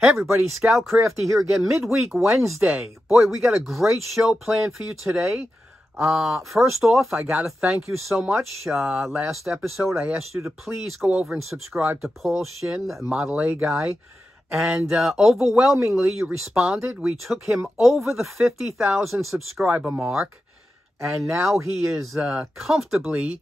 Hey everybody, Scout Crafty here again, midweek Wednesday. Boy, we got a great show planned for you today. First off, I got to thank you so much. Last episode, I asked you to please go over and subscribe to Paul Shin, Model A guy. And overwhelmingly, you responded. We took him over the 50,000 subscriber mark. And now he is comfortably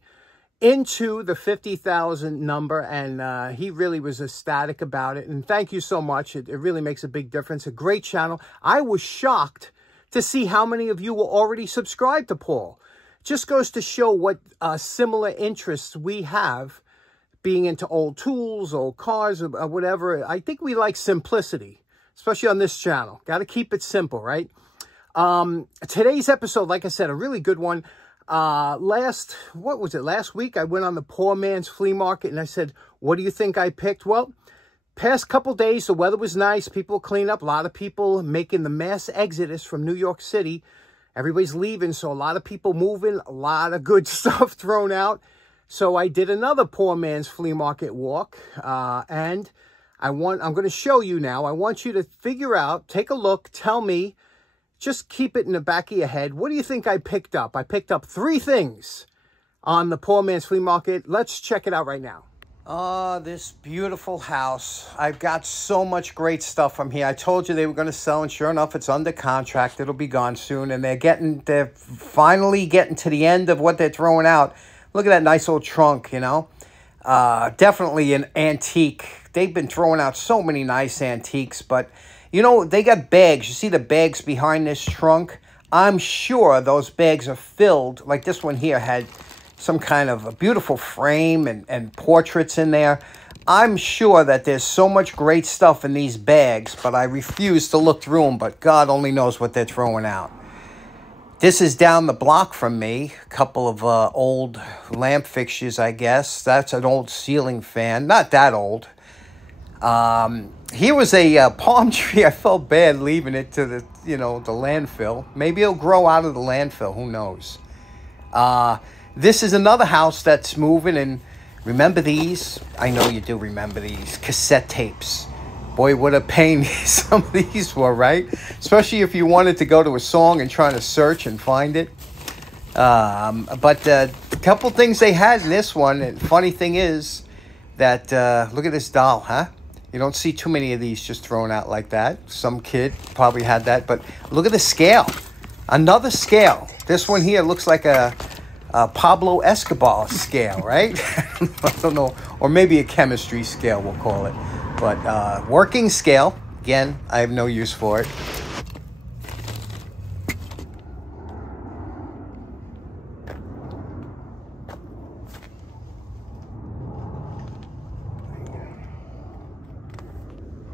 into the 50,000 number, and he really was ecstatic about it. And thank you so much. It really makes a big difference. A great channel. I was shocked to see how many of you were already subscribed to Paul. Just goes to show what similar interests we have, being into old tools, old cars, or whatever. I think we like simplicity, especially on this channel. Got to keep it simple, right? Today's episode, like I said, a really good one. Last week I went on the poor man's flea market and I said, what do you think I picked? Well, past couple days, the weather was nice. People clean up. A lot of people making the mass exodus from New York City. Everybody's leaving. So a lot of people moving, a lot of good stuff thrown out. So I did another poor man's flea market walk. And I'm going to show you now. I want you to figure out, take a look, tell me, just keep it in the back of your head. What do you think I picked up? I picked up 3 things on the poor man's flea market. Let's check it out right now. This beautiful house. I've got so much great stuff from here. I told you they were going to sell, and sure enough, it's under contract. It'll be gone soon, and they're finally getting to the end of what they're throwing out. Look at that nice old trunk, you know. Definitely an antique. They've been throwing out so many nice antiques, but you know, they got bags. You see the bags behind this trunk? I'm sure those bags are filled, like this one here had some kind of a beautiful frame and portraits in there. I'm sure that there's so much great stuff in these bags, but I refuse to look through them, but God only knows what they're throwing out. This is down the block from me. A couple of old lamp fixtures, I guess. That's an old ceiling fan. Not that old. Here was a palm tree. I felt bad leaving it to the, the landfill. Maybe it'll grow out of the landfill. Who knows? This is another house that's moving. And remember these? I know you do remember these. Cassette tapes. Boy, what a pain some of these were, right? Especially if you wanted to go to a song and trying to search and find it. But a couple things they had in this one. And funny thing is that, look at this doll, huh? You don't see too many of these just thrown out like that. Some kid probably had that. But look at the scale. Another scale. This one here looks like a Pablo Escobar scale, right? I don't know. Or maybe a chemistry scale, we'll call it. But working scale. Again, I have no use for it.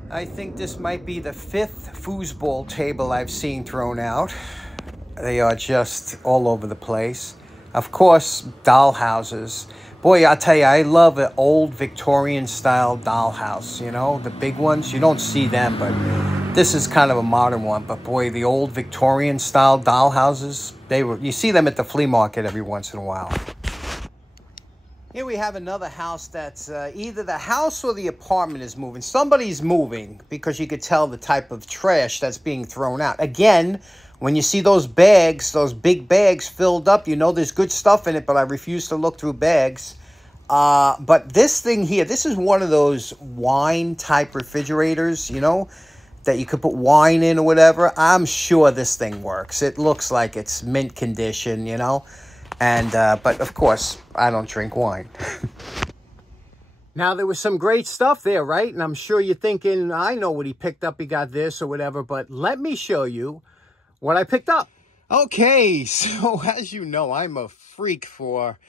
I think this might be the 5th foosball table I've seen thrown out. They are just all over the place. Of course, doll houses. Boy, I'll tell you, I love an old Victorian-style dollhouse, you know, the big ones. You don't see them, but this is kind of a modern one. But boy, the old Victorian-style dollhouses, you see them at the flea market every once in a while. Here we have another house that's either the house or the apartment is moving. Somebody's moving because you could tell the type of trash that's being thrown out. Again, when you see those bags, those big bags filled up, you know there's good stuff in it, but I refuse to look through bags. But this thing here, this is one of those wine-type refrigerators, you know, that you could put wine in or whatever. I'm sure this thing works. It looks like it's mint condition, you know. And, but of course, I don't drink wine. Now, there was some great stuff there, right? And I'm sure you're thinking, I know what he picked up. He got this or whatever. But let me show you what I picked up. Okay, so as you know, I'm a freak for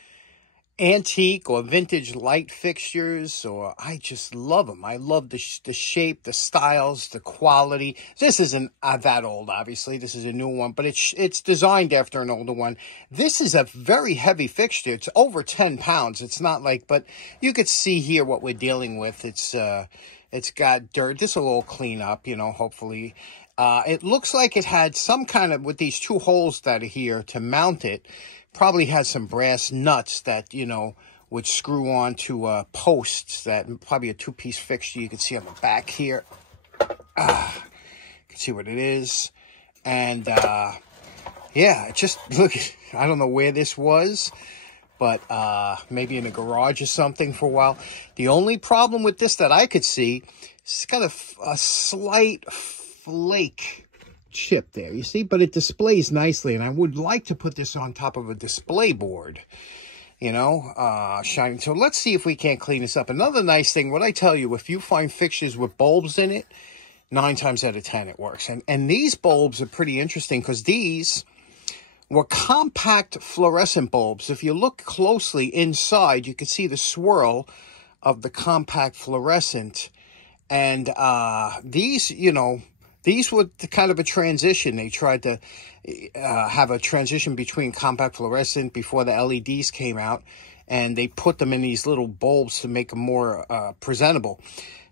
antique or vintage light fixtures, or I just love them. I love the shape, the styles, the quality. This isn't that old, obviously. This is a new one, but it's designed after an older one. This is a very heavy fixture. It's over 10 pounds. It's not like, but you could see here what we're dealing with. It's got dirt. This will all clean up, you know, hopefully. It looks like it had some kind of, with these 2 holes that are here to mount it, probably has some brass nuts that, you know, would screw on to posts that, probably a 2-piece fixture you can see on the back here. You can see what it is. And yeah, just look, I don't know where this was, but maybe in a garage or something for a while. The only problem with this that I could see, it's got a slight flake chip there, you see, but it displays nicely, and I would like to put this on top of a display board, you know, shining. So let's see if we can't clean this up. Another nice thing, what I tell you, if you find fixtures with bulbs in it, 9 times out of 10 it works. And these bulbs are pretty interesting because these were compact fluorescent bulbs. If you look closely inside, you can see the swirl of the compact fluorescent. And these, you know, these were kind of a transition. They tried to have a transition between compact fluorescent before the LEDs came out. And they put them in these little bulbs to make them more presentable.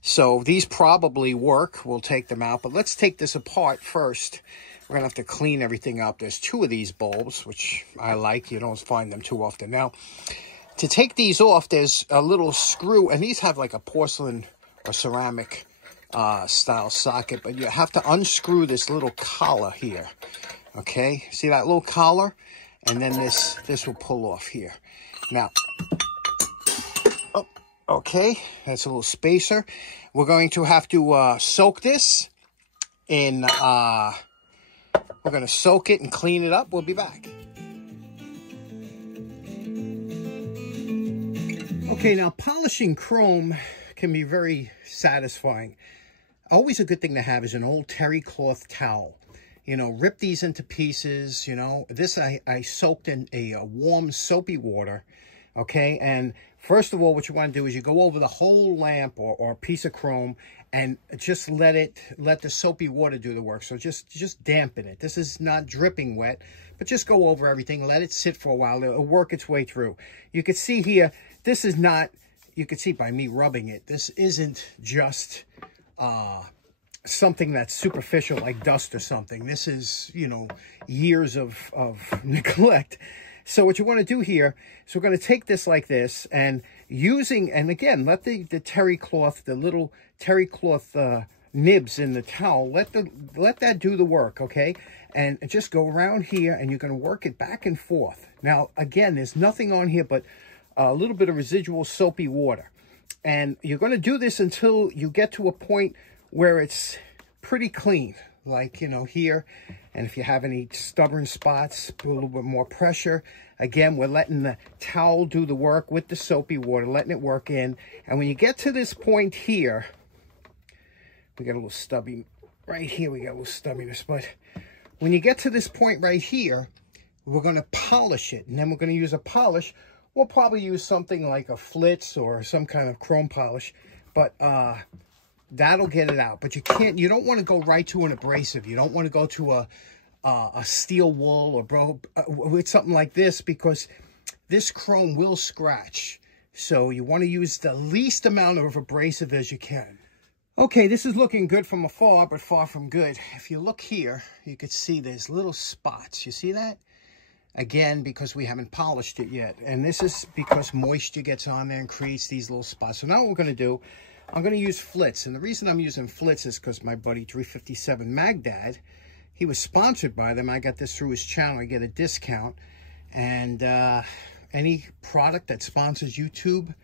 So these probably work. We'll take them out. But let's take this apart first. We're going to have to clean everything up. There's 2 of these bulbs, which I like. You don't find them too often. Now, to take these off, there's a little screw. And these have like a porcelain or ceramic style socket. But you have to unscrew this little collar here. Okay? See that little collar? And then this will pull off here. Now, okay, that's a little spacer. We're going to have to soak this in, we're going to soak it and clean it up. We'll be back. Okay, now polishing chrome can be very satisfying. Always a good thing to have is an old terry cloth towel. You know, rip these into pieces, you know. This I soaked in a warm soapy water, okay? And first of all, what you want to do is you go over the whole lamp or piece of chrome and just let the soapy water do the work. So just dampen it. This is not dripping wet, but just go over everything. Let it sit for a while. It'll work its way through. You can see here, this is not, you can see by me rubbing it, this isn't just something that's superficial like dust or something. This is, you know, years of neglect. So what you want to do here is we're going to take this like this and and again, let the terry cloth, the little terry cloth nibs in the towel, let that do the work, okay? And just go around here and you're going to work it back and forth. Now, again, there's nothing on here but a little bit of residual soapy water. And you're going to do this until you get to a point where it's pretty clean, like, you know, here. And if you have any stubborn spots, put a little bit more pressure. Again, we're letting the towel do the work with the soapy water, letting it work in. And when you get to this point here, we got a little stubby, right here we got a little stubbiness. But when you get to this point right here, we're going to polish it. And then we're going to use a polish. We'll probably use something like a Flitz or some kind of chrome polish. But that'll get it out. But you don't want to go right to an abrasive. You don't want to go to a steel wool or with something like this, because this chrome will scratch. So you want to use the least amount of abrasive as you can. Okay, this is looking good from afar, but far from good. If you look here, you can see there's little spots. You see that? Again, because we haven't polished it yet. And this is because moisture gets on there and creates these little spots. So now what we're going to do, I'm going to use Flitz. And the reason I'm using Flitz is because my buddy 357 Magdad, he was sponsored by them. I got this through his channel. I get a discount. And any product that sponsors YouTube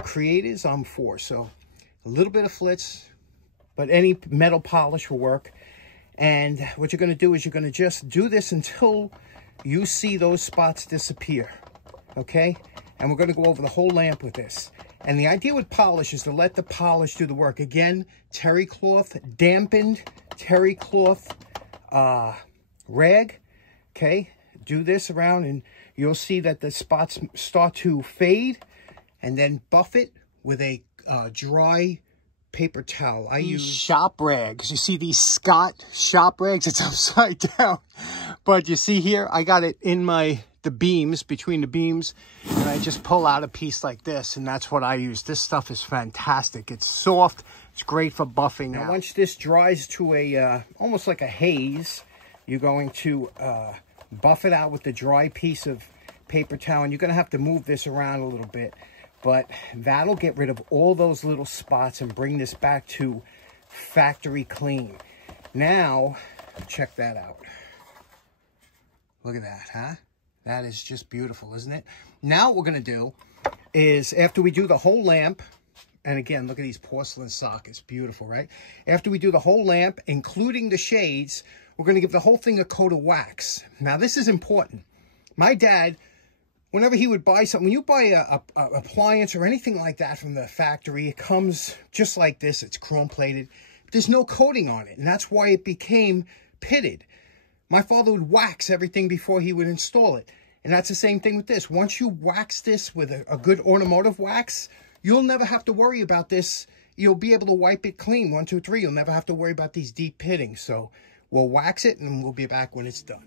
creators, I'm for. So a little bit of Flitz, but any metal polish will work. And what you're going to do is you're going to just do this until you see those spots disappear, okay? And we're going to go over the whole lamp with this. And the idea with polish is to let the polish do the work. Again, terry cloth, dampened terry cloth rag, okay? Do this around and you'll see that the spots start to fade, and then buff it with a dry paper towel. I use shop rags. You see these Scott shop rags? It's upside down. But you see here, I got it in the beams, between the beams, and I just pull out a piece like this, and that's what I use. This stuff is fantastic. It's soft. It's great for buffing. Now, once this dries to a, almost like a haze, you're going to buff it out with the dry piece of paper towel, and you're going to have to move this around a little bit. But that'll get rid of all those little spots and bring this back to factory clean. Now, check that out. Look at that, huh? That is just beautiful, isn't it? Now what we're going to do is, after we do the whole lamp, and again, look at these porcelain sockets. Beautiful, right? After we do the whole lamp, including the shades, we're going to give the whole thing a coat of wax. Now, this is important. My dad, whenever he would buy something, when you buy a appliance or anything like that from the factory, it comes just like this. It's chrome-plated. There's no coating on it, and that's why it became pitted. My father would wax everything before he would install it. And that's the same thing with this. Once you wax this with a good automotive wax, you'll never have to worry about this. You'll be able to wipe it clean. 1, 2, 3. You'll never have to worry about these deep pittings. So we'll wax it and we'll be back when it's done.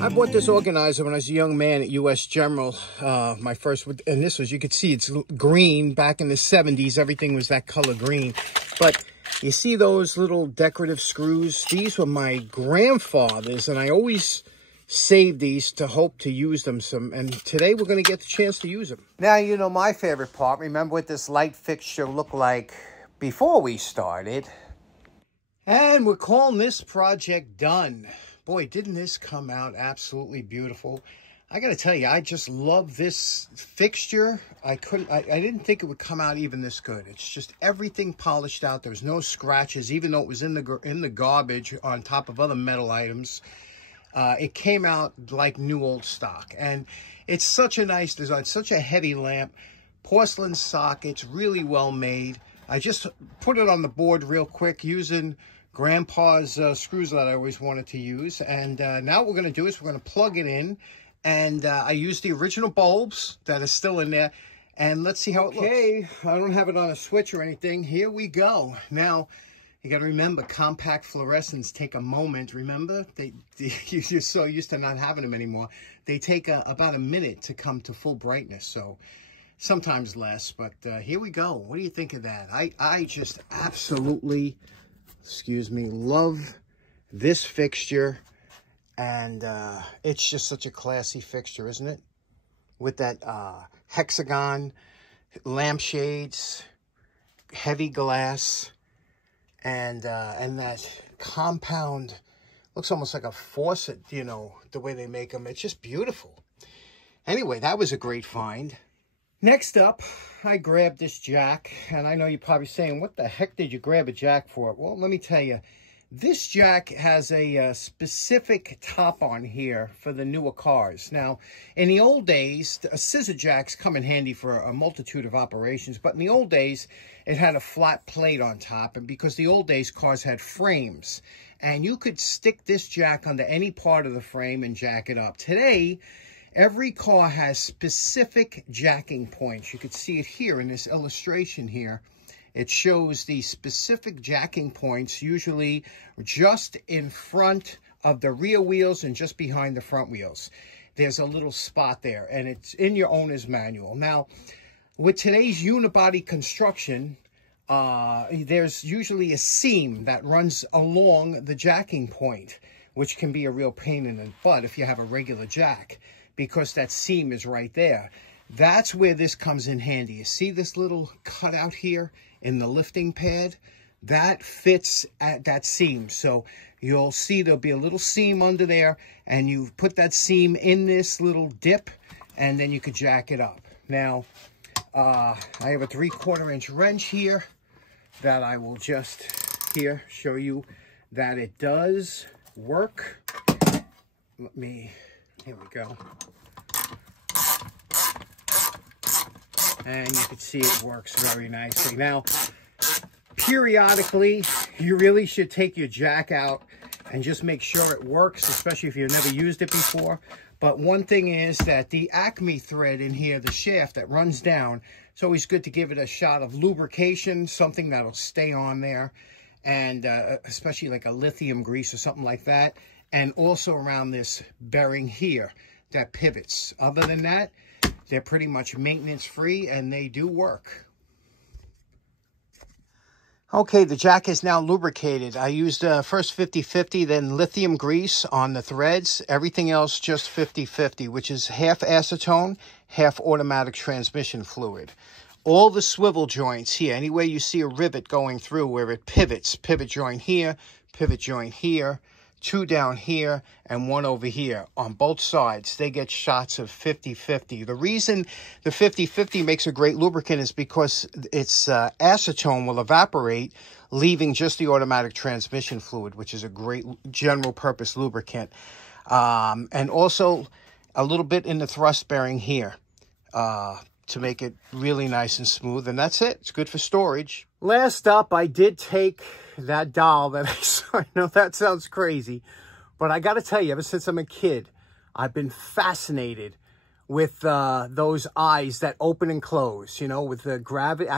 I bought this organizer when I was a young man at U.S. General, my first, and this was, you could see it's green. Back in the 70s, everything was that color green. But you see those little decorative screws? These were my grandfather's, and I always saved these to hope to use them some, and today we're going to get the chance to use them. Now, you know my favorite part. Remember what this light fixture looked like before we started? And we're calling this project done. Boy, didn't this come out absolutely beautiful. I got to tell you, I just love this fixture. I didn't think it would come out even this good. It's just everything polished out. There was no scratches, even though it was in the garbage on top of other metal items. It came out like new old stock. And it's such a nice design, such a heavy lamp. Porcelain sockets, really well made. I just put it on the board real quick using Grandpa's screws that I always wanted to use. And now what we're going to do is we're going to plug it in. And I used the original bulbs that are still in there. And let's see how it looks. Okay, I don't have it on a switch or anything. Here we go. Now, you got to remember, compact fluorescents take a moment. Remember? You're so used to not having them anymore. They take about a minute to come to full brightness. So sometimes less. But here we go. What do you think of that? I just absolutely, excuse me, love this fixture. And it's just such a classy fixture, isn't it? With that hexagon lampshades, heavy glass, and that compound, looks almost like a faucet, you know, the way they make them. It's just beautiful. Anyway, that was a great find. Next up, I grabbed this jack, and I know you're probably saying, what the heck did you grab a jack for? Well, let me tell you. This jack has a specific top on here for the newer cars. Now, in the old days, scissor jacks come in handy for a multitude of operations, but in the old days, it had a flat plate on top, and because the old days, cars had frames, and you could stick this jack under any part of the frame and jack it up. Today, every car has specific jacking points. You could see it here in this illustration here. It shows the specific jacking points, usually just in front of the rear wheels and just behind the front wheels. There's a little spot there, and it's in your owner's manual. Now, with today's unibody construction, there's usually a seam that runs along the jacking point, which can be a real pain in the butt if you have a regular jack, because that seam is right there. That's where this comes in handy. You see this little cutout here in the lifting pad? That fits at that seam. So you'll see there'll be a little seam under there, and you put that seam in this little dip, and then you could jack it up. Now, I have a 3/4 inch wrench here that I will just here show you that it does work. Here we go. And you can see it works very nicely. Now, periodically, you really should take your jack out and just make sure it works, especially if you've never used it before. But one thing is that the Acme thread in here, the shaft that runs down, it's always good to give it a shot of lubrication, something that'll stay on there, and especially like a lithium grease or something like that. and also around this bearing here that pivots. Other than that, they're pretty much maintenance free and they do work. Okay, the jack is now lubricated. I used first 50-50, then lithium grease on the threads. Everything else just 50-50, which is half acetone, half automatic transmission fluid. All the swivel joints here, anywhere you see a rivet going through where it pivots, pivot joint here, 2 down here, and 1 over here. On both sides, they get shots of 50-50. The reason the 50-50 makes a great lubricant is because its acetone will evaporate, leaving just the automatic transmission fluid, which is a great general purpose lubricant. And also a little bit in the thrust bearing here to make it really nice and smooth. And that's it. It's good for storage. Last up, I did take that doll that I saw. I know that sounds crazy, but I got to tell you, ever since I'm a kid, I've been fascinated with those eyes that open and close, you know, with the gravity.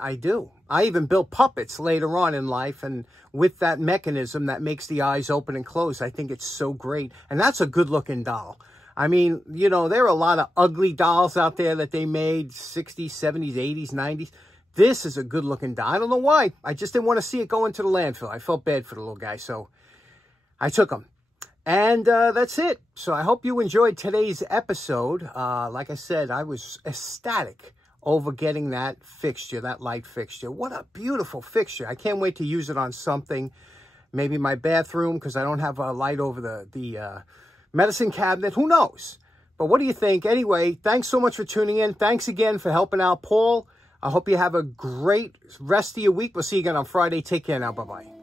I do. I even built puppets later on in life, and with that mechanism that makes the eyes open and close, I think it's so great. And that's a good-looking doll. I mean, you know, there are a lot of ugly dolls out there that they made 60s, 70s, 80s, 90s. This is a good-looking doll. I don't know why. I just didn't want to see it go into the landfill. I felt bad for the little guy, so I took him. And that's it. So I hope you enjoyed today's episode. Like I said, I was ecstatic over getting that fixture, that light fixture. What a beautiful fixture. I can't wait to use it on something. Maybe my bathroom, because I don't have a light over the medicine cabinet. Who knows? But what do you think? Anyway, thanks so much for tuning in. Thanks again for helping out Paul. I hope you have a great rest of your week. We'll see you again on Friday. Take care now. Bye-bye.